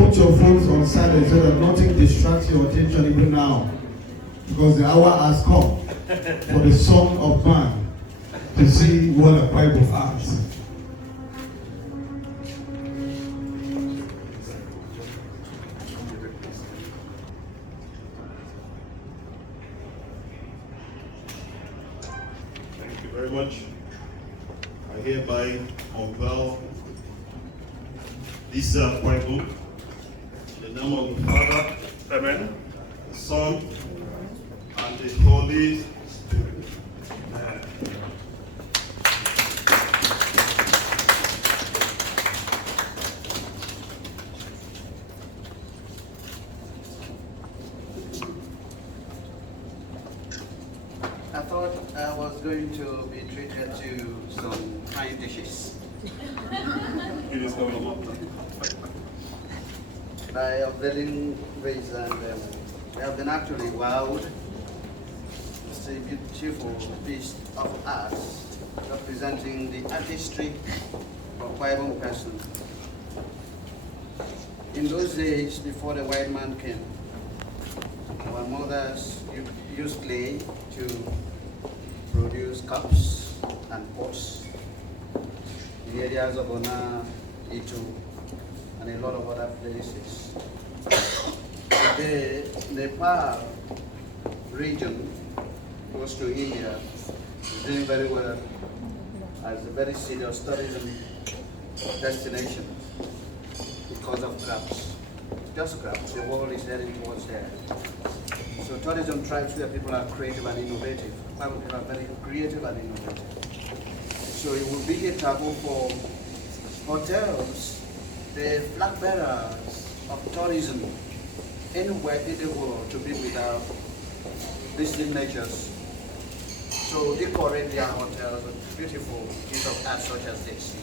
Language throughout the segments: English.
put your phones on silent so that nothing distracts your attention even now. Because the hour has come for the Son of Man to see what a Bible has. Thank you very much. I hereby unveil this Bible in the name of the Father, Amen, the Son, and the Holy Spirit. Amen. I thought I was going to be treated to some fine dishes. It is coming up. By Unveiling ways, and we have been actually wowed. It's a beautiful piece of art representing the artistry of Akwa Ibom person. In those days, before the white man came, our mothers used clay to produce cups and pots in the areas of Ona, Itu, and a lot of other places. The Nepal region, close to India, is doing very well as a very serious tourism destination because of crafts. Just crafts, the world is heading towards there. So tourism thrives where people are creative and innovative. People are very creative and innovative. So it will be a taboo for hotels, the flag bearers of tourism anywhere in the world to be without these signatures. So decorate their hotels with beautiful piece of art such as this.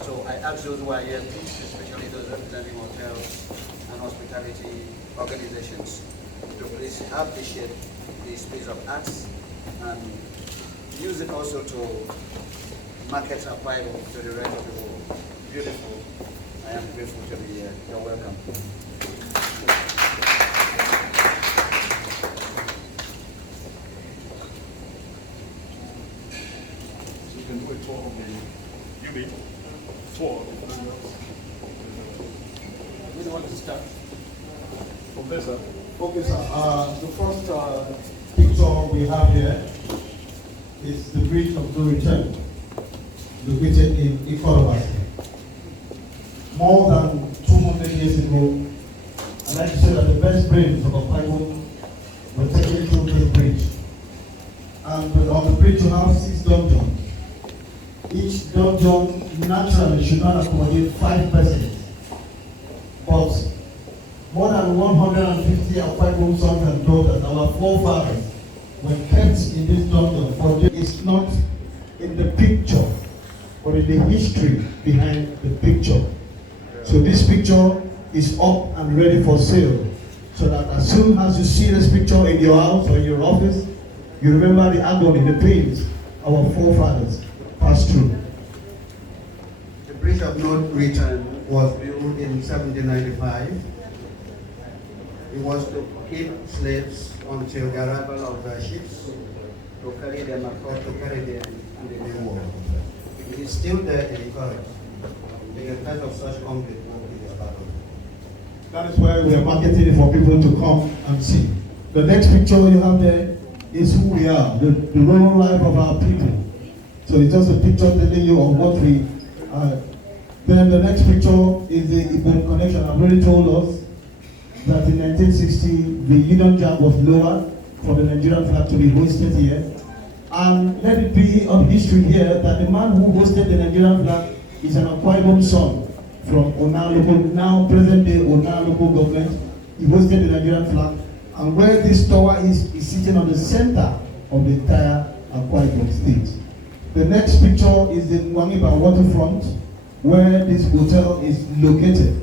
So I ask those who are here, please, especially those representing hotels and hospitality organizations, to please appreciate this piece of art and use it also to market Akwa Ibom to the rest of the world. Beautiful. I am grateful to be here. You're welcome. So you can do a tour of the UB tour. We don't want to start. Professor. Okay, sir. The first picture we have here is the Bridge of No Return, located in Akwa Ibom State. More than 200 years ago, I'd like to say that the best brains of Akwa Ibom were taken through this bridge. And on the bridge you have 6 dungeons. Each dungeon naturally should not accommodate 5 persons. But more than 150 Akwa Ibom sons and daughters, our forefathers, were kept in this dungeon. For it's not in the picture, but in the history behind the picture. So this picture is up and ready for sale. So that as soon as you see this picture in your house or in your office, you remember the agony, the pains our forefathers passed through. The Bridge of No Return was built in 1795. It was to keep slaves until the arrival of the ships to carry them across to carry them in the New World. It is still there in Akwa Ibom. The effect of such conflict will be abandoned. That is why we are marketing it for people to come and see. The next picture you have there is who we are, the rural life of our people. So it's just a picture telling you of what we are. Then the next picture is the Ibom connection. I've already told us that in 1960 the Union Jack was lowered for the Nigerian flag to be hoisted here. And let it be on history here that the man who hosted the Nigerian flag is an Akwa Ibom son from Ona local, now present day Ona local government. He hosted the Nigerian flag, and where this tower is sitting on the center of the entire Akwa Ibom State. The next picture is the Wangiba waterfront, where this hotel is located.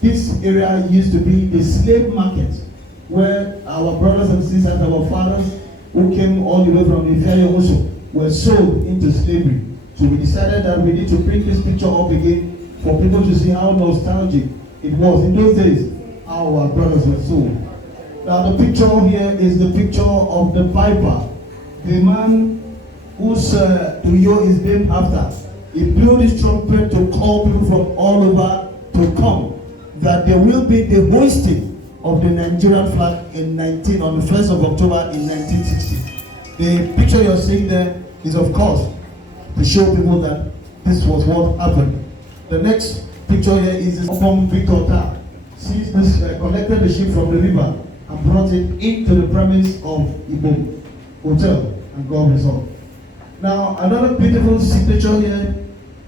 This area used to be the slave market, where our brothers and sisters, our fathers, who came all the way from the Ifeanyi also, were sold into slavery. So we decided that we need to bring this picture up again for people to see how nostalgic it was. In those days, our brothers were sold. Now the picture here is the picture of the Viper, the man whose Rio is named after. He blew his trumpet to call people from all over to come, that there will be the hoisting of the Nigerian flag on the 1st of October in 1960. The picture you're seeing there is, of course, to show people that this was what happened. The next picture here is Obom Victor Ta. Sees this, collected the ship from the river and brought it into the premise of Ibom Hotel and Golf Resort. Now, another beautiful signature here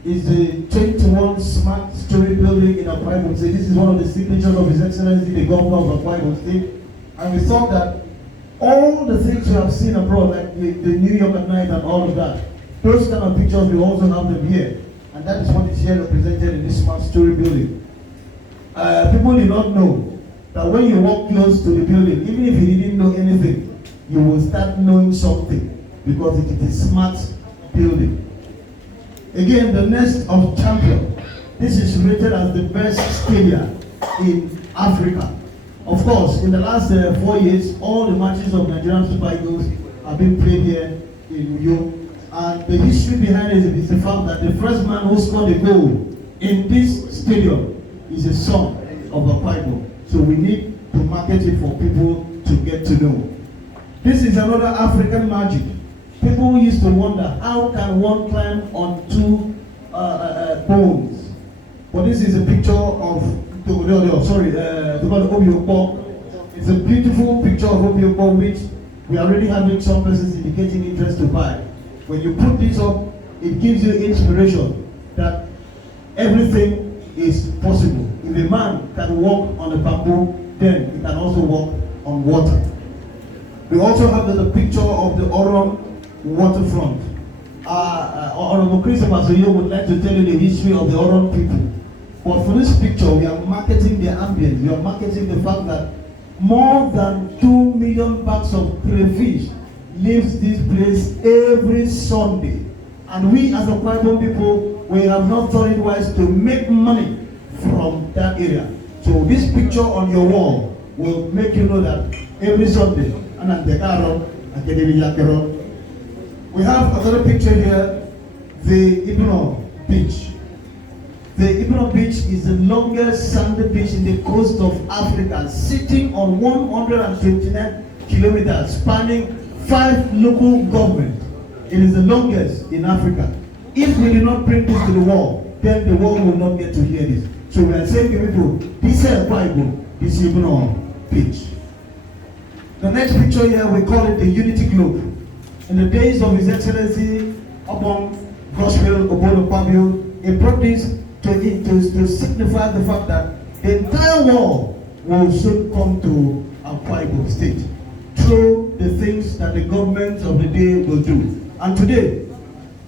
is the 21 smart story building in Akwa Ibom State. This is one of the signatures of His Excellency, the Governor of Akwa Ibom State. And we thought that all the things we have seen abroad, like the New York at night and all of that, those kind of pictures, we also have them here. And that is what is here represented in this smart story building. People do not know that when you walk close to the building, even if you didn't know anything, you will start knowing something because it is a smart building. Again, the nest of champion. This is rated as the best stadium in Africa. Of course, in the last 4 years, all the matches of Nigerian Super Eagles have been played here in Uyo. And the history behind it is the fact that the first man who scored a goal in this stadium is a son of Akwa Ibom. So we need to market it for people to get to know. This is another African magic. People used to wonder, how can one climb on two bones? But this is a picture of Obiokpo. It's a beautiful picture of Obiokpo, which we are already having some persons indicating interest to buy. When you put this up, it gives you inspiration that everything is possible. If a man can walk on the bamboo, then he can also walk on water. We also have the picture of the Oron waterfront. Honorable Christopher Soyo would like to tell you the history of the Oron people. But for this picture, we are marketing the ambience. We are marketing the fact that more than 2 million bags of crayfish leaves this place every Sunday. And we as Akwa Ibom people, we have not thought it wise to make money from that area. So this picture on your wall will make you know that every Sunday, we have another picture here, the Ibno Beach. The Ibno Beach is the longest sandy beach in the coast of Africa, sitting on 129 kilometers, spanning 5 local governments. It is the longest in Africa. If we do not bring this to the world, then the world will not get to hear this. So we are saying to people, this is Akwa Ibom, this is Ibno Beach. The next picture here, we call it the Unity Globe. In the days of His Excellency Obom Gospel Obodo Pabio, he brought this to signify the fact that the entire world will soon come to Akwa Ibom State through the things that the government of the day will do. And today,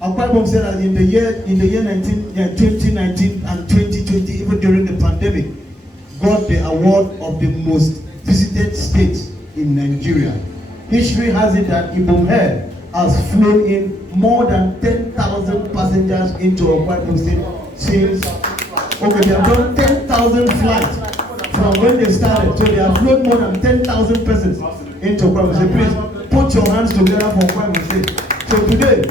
Akwa Ibom said that in the year 2019 and 2020, even during the pandemic, got the award of the most visited state in Nigeria. History has it that Ibom Air has flown in more than 10,000 passengers into Akwa Ibom State since. Okay, they have done 10,000 flights from when they started. So they have flown more than 10,000 persons into Akwa Ibom State. Please put your hands together for Akwa Ibom State. So today,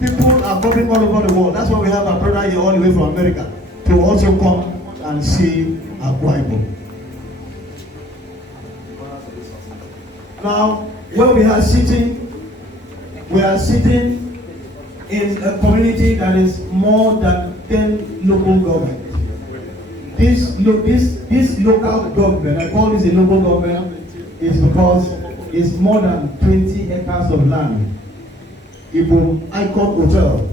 people are coming all over the world. That's why we have our brother here all the way from America to also come and see Akwa Ibom. Now, where we are sitting in a community that is more than 10 local governments. This local government, I call this a local government, is because it's more than 20 acres of land. Ibom Icon Hotel,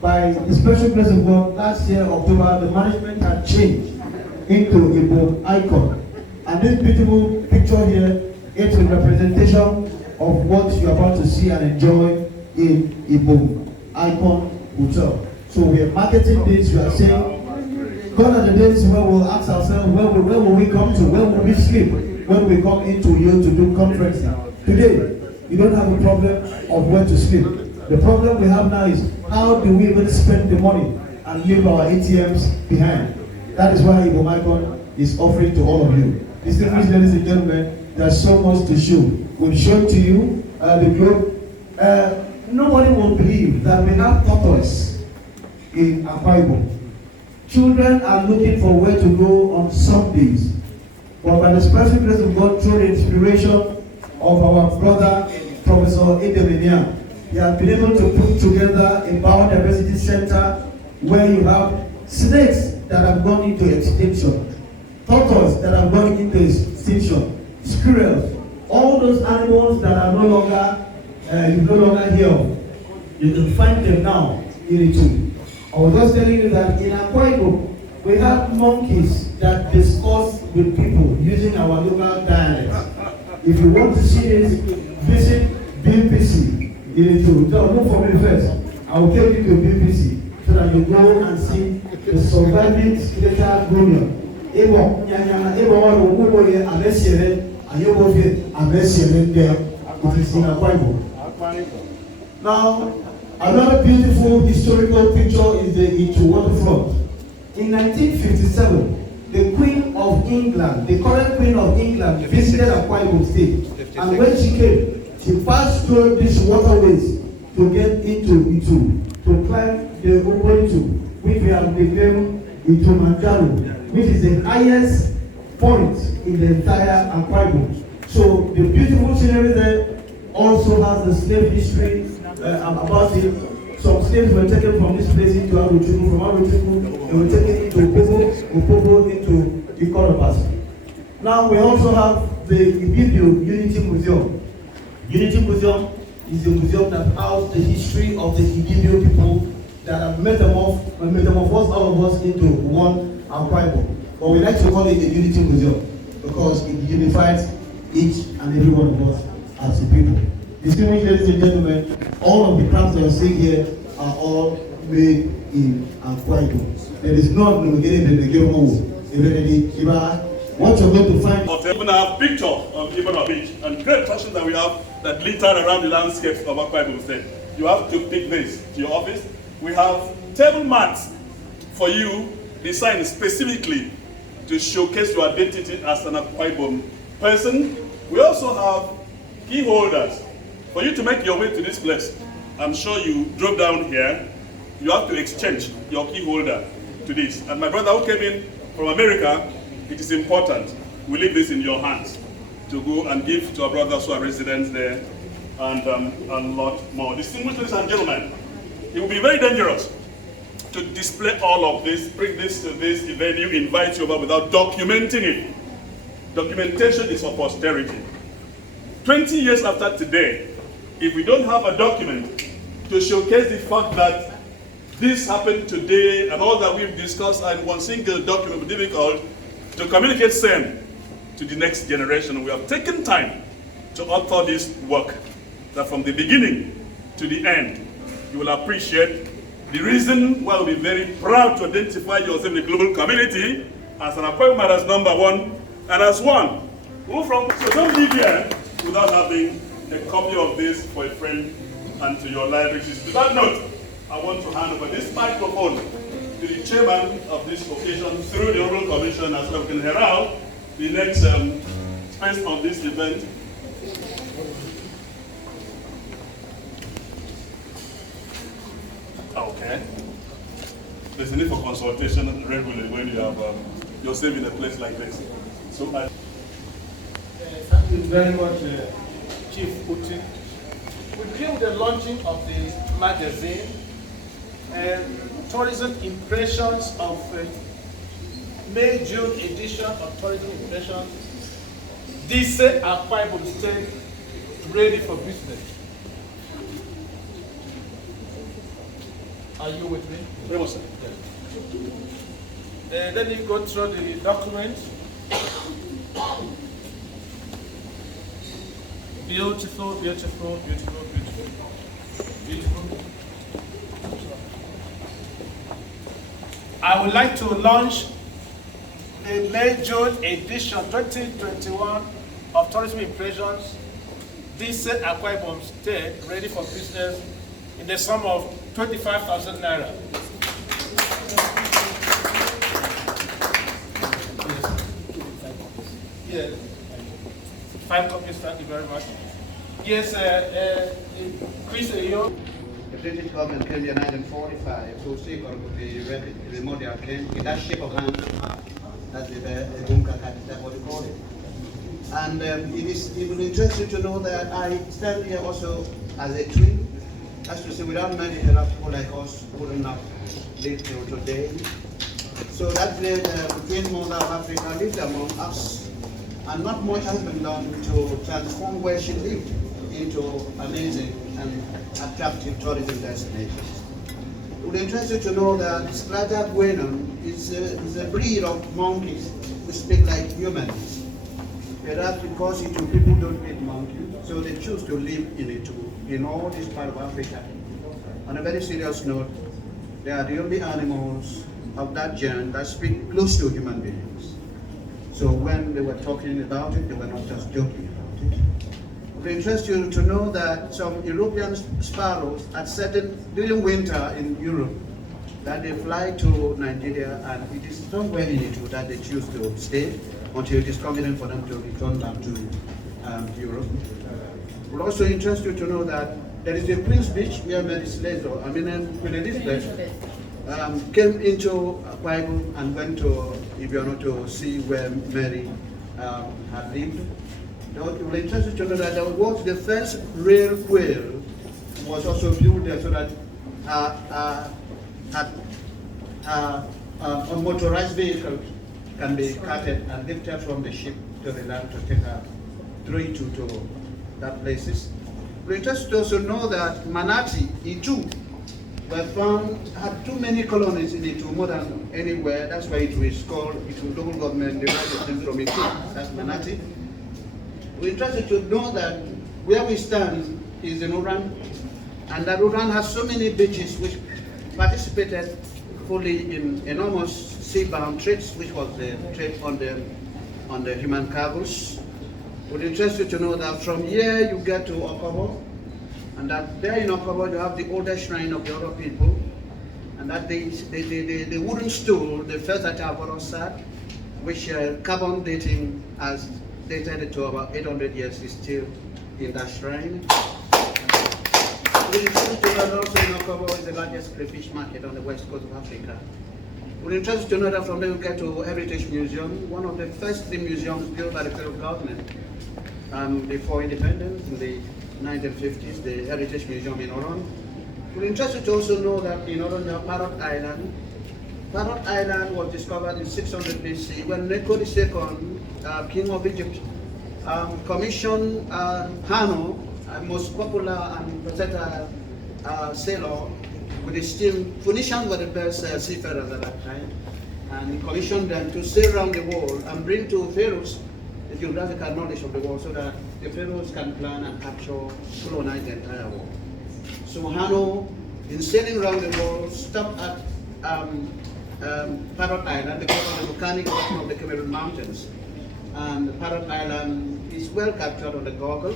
by the special grace of God, last year, October, the management had changed into Ibom Icon. And this beautiful picture here, it's a representation of what you're about to see and enjoy in Ibom Icon Hotel. So we are marketing this, we are saying, gone are the days where we'll ask ourselves, where will we come to? Where will we sleep when we come into here to do conferencing? Today, you don't have a problem of where to sleep. The problem we have now is how do we even spend the money and leave our ATMs behind? That is why Ibom Icon is offering to all of you. Distinguished ladies and gentlemen, there's so much to show. We'll show to you the globe. Nobody will believe that we have tortoise in Akwa Ibom. Children are looking for where to go on Sundays. But by the special grace of God, through the inspiration of our brother, Professor Edemenia, he has been able to put together a biodiversity center where you have snakes that have gone into extinction, turtles that have gone into extinction, squirrels, all those animals that are no longer you no longer hear of. You can find them now in it too. I was just telling you that in Akwa Ibom, we have monkeys that discuss with people using our local dialect. If you want to see this, visit BBC in it too. No, look for me first. I will take you to BBC so that you go and see the surviving skeletal grunion. Ebo nyanya ebo wano ubo ye amesiere ayobo ye amesiere there. It is in Akwa Ibom. Now, another beautiful historical picture is the Itu waterfront. In 1957, the Queen of England, the current Queen of England, visited Akwa Ibom State. And when she came, she passed through these waterways to get into Itu, to climb the Obo Itu, which we have nicknamed Itu Manjaro, which is the highest point in the entire Akwa Ibom. So the beautiful scenery there also has the slave history about it. Some slaves were taken from this place into Aruchuku, from Aruchuku they were taken into Opobo into Ikorobas. Now we also have the Ibibio Unity Museum. Unity Museum is a museum that houses the history of the Ibibio people that have metamorphosed all of us into one Akwa Ibom. But we like to call it the Unity Museum because it unifies each and every one of us as a people. Distinguished ladies and gentlemen, all of the crafts that you see here are all made in Akwa Ibom. There is not no getting the game home. What you're going to find. Even have picture of Ibom Beach and great fashion that we have that litter around the landscapes of Akwa Ibom State. You have to take this to your office. We have table mats for you designed specifically to showcase your identity as an Akwa Ibom person. We also have key holders for you to make your way to this place. I'm sure you drove down here. You have to exchange your key holder to this. And my brother who came in from America, it is important we leave this in your hands to go and give to our brothers who are residents there and a lot more. Distinguished ladies and gentlemen, it will be very dangerous to display all of this, bring this to this venue, invite you over without documenting it. Documentation is for posterity. 20 years after today, if we don't have a document to showcase the fact that this happened today and all that we've discussed in one single document will be difficult to communicate same to the next generation. We have taken time to author this work that from the beginning to the end, you will appreciate the reason why we'll be very proud to identify yourself in the global community as an appointment as number one and as one. So don't leave here without having a copy of this for a friend and to your libraries. To that note, I want to hand over this microphone to the chairman of this occasion through the Honorable Commission as well as herald the next space on this event. Okay. There's a need for consultation regularly when you have yourself in a place like this. So thank you very much, Chief Putin. We begin with the launching of the magazine and tourism impressions of May-June edition of tourism impressions. This Akwa Ibom State ready for business. Are you with me? very much, sir. Let me go through the document. Beautiful, beautiful, beautiful, beautiful, beautiful. I would like to launch the May-June edition 2021 of Tourism Impressions. This Akwa Ibom State ready for business in the sum of 25,000 naira. Yes. Yes. 5 copies, thank you very much. Yes, Chris, The British government came in 1945 to seek or the model came in that shape of hand. That's the bunker cat, that's what we call it. And it will interest you to know that I stand here also as a twin. That's to say, without many, there are people like us who wouldn't have lived till today. So that great twin mother of Africa lived among us. And not much has been done to transform where she lived into amazing and attractive tourism destinations. It would interest you to know that Strata Buenum is a breed of monkeys who speak like humans. Whereas because Itu people don't eat monkeys, so they choose to live in Itu, in all this part of Africa. On a very serious note, they are the only animals of that genre that speak close to human beings. So when they were talking about it, they were not just joking about it. It would interest you to know that some European sparrows during winter in Europe, that they fly to Nigeria, and it is somewhere in Itu that they choose to stay until it is convenient for them to return back to Europe. It would also interest you to know that there is a Prince Beach where Mary Slessor, Queen Elizabeth, came into Akwa Ibom and went to Ibiono to see where Mary had lived. It will interest you to know that the first rail wheel was also built there so that a motorized vehicle can be carted and lifted from the ship to the land to take her through to that places. We just also know that Manati, Itu, were found, had too many colonies in Itu, more than anywhere. That's why it was called Itu local government divided from Itu. That's Manati. We're interested to know that where we stand is in Uran, and that Uran has so many beaches which participated fully in enormous seabound trades, which was the trade on the human cargoes. Would interest you to know that from here you get to Okobo, and that there in Okobo you have the oldest shrine of the other people, and that the wooden stool, the first that Avoro sat, which carbon dating has dated to about 800 years, is still in that shrine. We interest to know that also in Okobo is the largest crayfish market on the west coast of Africa. We're interested to know that from there we get to Heritage Museum, one of the first 3 museums built by the federal government before independence in the 1950s, the Heritage Museum in Oron. We're interested to also know that in Oron there are Parrot Island. Parrot Island was discovered in 600 BC when Necho II, king of Egypt, commissioned Hanno, most popular and versatile sailor, with the steam. Phoenicians were the best seafarers at that time, and he commissioned them to sail around the world and bring to pharaohs the geographical knowledge of the world so that the pharaohs can plan and capture, colonize the entire world. So Hanno, in sailing around the world, stopped at Parrot Island because of the volcanic eruption of the Cameroon Mountains. And Parrot Island is well captured on the Google,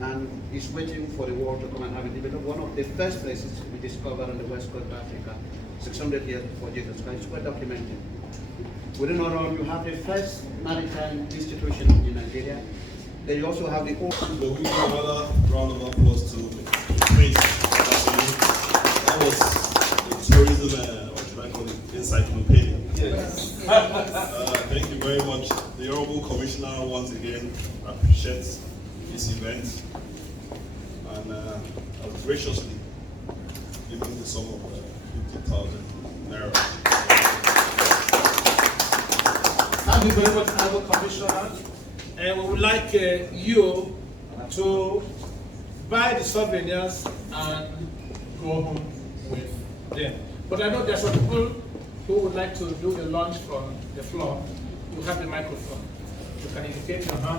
and is waiting for the world to come and have it developed. One of the first places to be discovered on the west coast of Africa, 600 years before Jesus Christ. It's well documented. Within Oron, you have the first maritime institution in Nigeria. Then you also have the old. We give another round of applause to Prince. That was the tourism, what should I call it, encyclopedia. Yes. Thank you very much. The Honorable Commissioner once again appreciates this event and has graciously given the sum of 50,000 naira. Thank you very much, Honorable Commissioner. And we would like you to buy the souvenirs and go home with them. But I know there are some people who would like to do the launch from the floor. You have the microphone. You can indicate your hand.